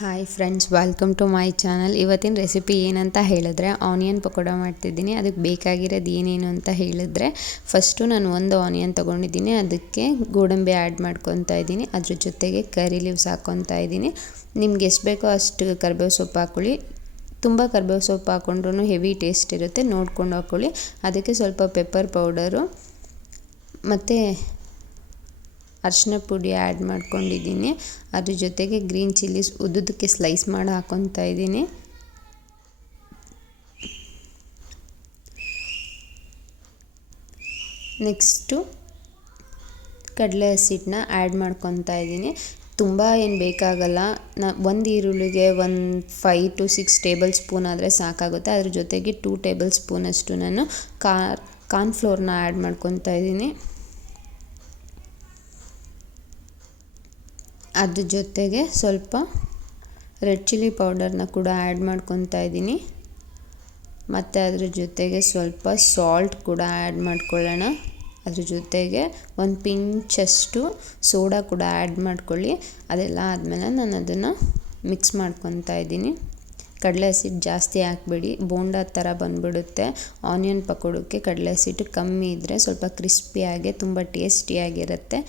Hi friends, welcome to my channel. ಇವತ್ತಿನ recipe ಏನಂತ ಹೇಳಿದ್ರೆ ಆನಿಯನ್ ಪಕೋಡ ಮಾಡ್ತಿದ್ದೀನಿ. ಅದಕ್ಕೆ ಬೇಕಾಗಿರೋದು ಏನೇನು ಅಂತ ಹೇಳಿದ್ರೆ, ಫಸ್ಟು ನಾನು ಒಂದು ಆನಿಯನ್ ತೊಗೊಂಡಿದ್ದೀನಿ, ಅದಕ್ಕೆ ಗೋಡಂಬಿ ಆ್ಯಡ್ ಮಾಡ್ಕೊತಾ ಇದ್ದೀನಿ. ಅದ್ರ ಜೊತೆಗೆ ಕರಿ ಲೀವ್ಸ್ ಹಾಕ್ಕೊತಾ ಇದ್ದೀನಿ. ನಿಮ್ಗೆ ಎಷ್ಟು ಬೇಕೋ ಅಷ್ಟು ಕರಿಬೇವು ಸೊಪ್ಪು ಹಾಕ್ಕೊಳ್ಳಿ. ತುಂಬ ಕರಿಬೇವು ಸೊಪ್ಪು ಹಾಕ್ಕೊಂಡ್ರೂ ಹೆವಿ ಟೇಸ್ಟ್ ಇರುತ್ತೆ, ನೋಡ್ಕೊಂಡು ಹಾಕ್ಕೊಳ್ಳಿ. ಅದಕ್ಕೆ ಸ್ವಲ್ಪ ಪೆಪ್ಪರ್ ಪೌಡರು ಮತ್ತು ಅರಿಶಿನ ಪುಡಿ ಆ್ಯಡ್ ಮಾಡ್ಕೊಂಡಿದ್ದೀನಿ. ಅದ್ರ ಜೊತೆಗೆ ಗ್ರೀನ್ ಚಿಲ್ಲೀಸ್ ಉದ್ದುದಕ್ಕೆ ಸ್ಲೈಸ್ ಮಾಡಿ ಹಾಕ್ಕೊತಾ ಇದ್ದೀನಿ. ನೆಕ್ಸ್ಟು ಕಡಲೆ ಹಸಿಟ್ಟನ್ನ ಆ್ಯಡ್ ಮಾಡ್ಕೊತಾ ಇದ್ದೀನಿ. ತುಂಬ ಏನು ಬೇಕಾಗಲ್ಲ. ಒಂದು ಈರುಳ್ಳಿಗೆ ಒಂದು 5 to 6 ಟೇಬಲ್ ಸ್ಪೂನ್ ಆದರೆ ಸಾಕಾಗುತ್ತೆ. ಅದ್ರ ಜೊತೆಗೆ 2 ಟೇಬಲ್ ಸ್ಪೂನಷ್ಟು ನಾನು ಕಾರ್ನ್ಫ್ಲೋರ್ನ ಆ್ಯಡ್ ಮಾಡ್ಕೊತಾ ಇದ್ದೀನಿ. ಅದ್ರ ಜೊತೆಗೆ ಸ್ವಲ್ಪ ರೆಡ್ ಚಿಲ್ಲಿ ಪೌಡರ್ನ ಕೂಡ ಆ್ಯಡ್ ಮಾಡ್ಕೊತಾ ಇದ್ದೀನಿ. ಮತ್ತು ಅದ್ರ ಜೊತೆಗೆ ಸ್ವಲ್ಪ ಸಾಲ್ಟ್ ಕೂಡ ಆ್ಯಡ್ ಮಾಡ್ಕೊಳ್ಳೋಣ. ಅದ್ರ ಜೊತೆಗೆ ಒಂದು ಪಿಂಚಷ್ಟು ಸೋಡಾ ಕೂಡ ಆ್ಯಡ್ ಮಾಡ್ಕೊಳ್ಳಿ. ಅದೆಲ್ಲ ಆದಮೇಲೆ ನಾನು ಅದನ್ನು ಮಿಕ್ಸ್ ಮಾಡ್ಕೊತಾ ಇದ್ದೀನಿ. ಕಡಲೆ ಹಸಿಟ್ಟು ಜಾಸ್ತಿ ಹಾಕಬೇಡಿ, ಬೋಂಡಾ ಥರ ಬಂದುಬಿಡುತ್ತೆ. ಆನಿಯನ್ ಪಕೋಡಕ್ಕೆ ಕಡಲೆ ಹಸಿಟ್ಟು ಕಮ್ಮಿ ಇದ್ದರೆ ಸ್ವಲ್ಪ ಕ್ರಿಸ್ಪಿಯಾಗಿ ತುಂಬ ಟೇಸ್ಟಿಯಾಗಿರುತ್ತೆ.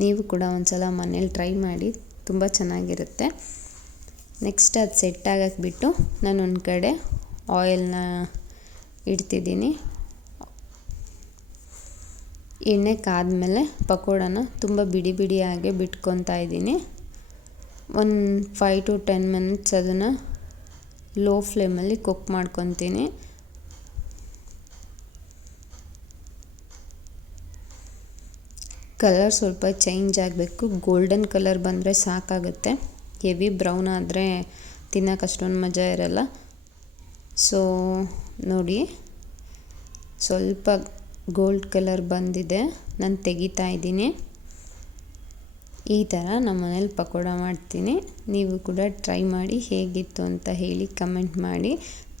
ನೀವು ಕೂಡ ಒಂದು ಸಲ ಮನೇಲಿ ಟ್ರೈ ಮಾಡಿ, ತುಂಬ ಚೆನ್ನಾಗಿರುತ್ತೆ. ನೆಕ್ಸ್ಟ್ ಅದು ಸೆಟ್ ಆಗಕ್ಕೆ ಬಿಟ್ಟು ನಾನು ಒಂದು ಕಡೆ ಆಯಿಲ್ನ ಇಡ್ತಿದ್ದೀನಿ. ಎಣ್ಣೆ ಕಾದ್ಮೇಲೆ ಪಕೋಡನ ತುಂಬ ಬಿಡಿ ಬಿಡಿಯಾಗಿ ಬಿಟ್ಕೊತಾ ಇದ್ದೀನಿ. ಒಂದು 5 to 10 ಮಿನಿಟ್ಸ್ ಅದನ್ನು ಲೋ ಫ್ಲೇಮಲ್ಲಿ ಕುಕ್ ಮಾಡ್ಕೊತೀನಿ. ಕಲರ್ ಸ್ವಲ್ಪ ಚೇಂಜ್ ಆಗಬೇಕು, ಗೋಲ್ಡನ್ ಕಲರ್ ಬಂದರೆ ಸಾಕಾಗುತ್ತೆ. ಹೆವಿ ಬ್ರೌನ್ ಆದರೆ ತಿನ್ನೋಕೆ ಅಷ್ಟೊಂದು ಮಜಾ ಇರಲ್ಲ. ಸೊ ನೋಡಿ, ಸ್ವಲ್ಪ ಗೋಲ್ಡ್ ಕಲರ್ ಬಂದಿದೆ, ನಾನು ತೆಗಿತಾ ಇದ್ದೀನಿ. ಈ ಥರ ನಮ್ಮ ಮನೇಲಿ ಪಕೋಡ ಮಾಡ್ತೀನಿ. ನೀವು ಕೂಡ ಟ್ರೈ ಮಾಡಿ, ಹೇಗಿತ್ತು ಅಂತ ಹೇಳಿ ಕಮೆಂಟ್ ಮಾಡಿ.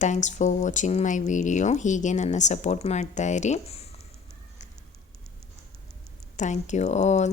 Thanks for watching my video. ಹೀಗೆ ನನ್ನ ಸಪೋರ್ಟ್ ಮಾಡ್ತಾಯಿರಿ. Thank you all.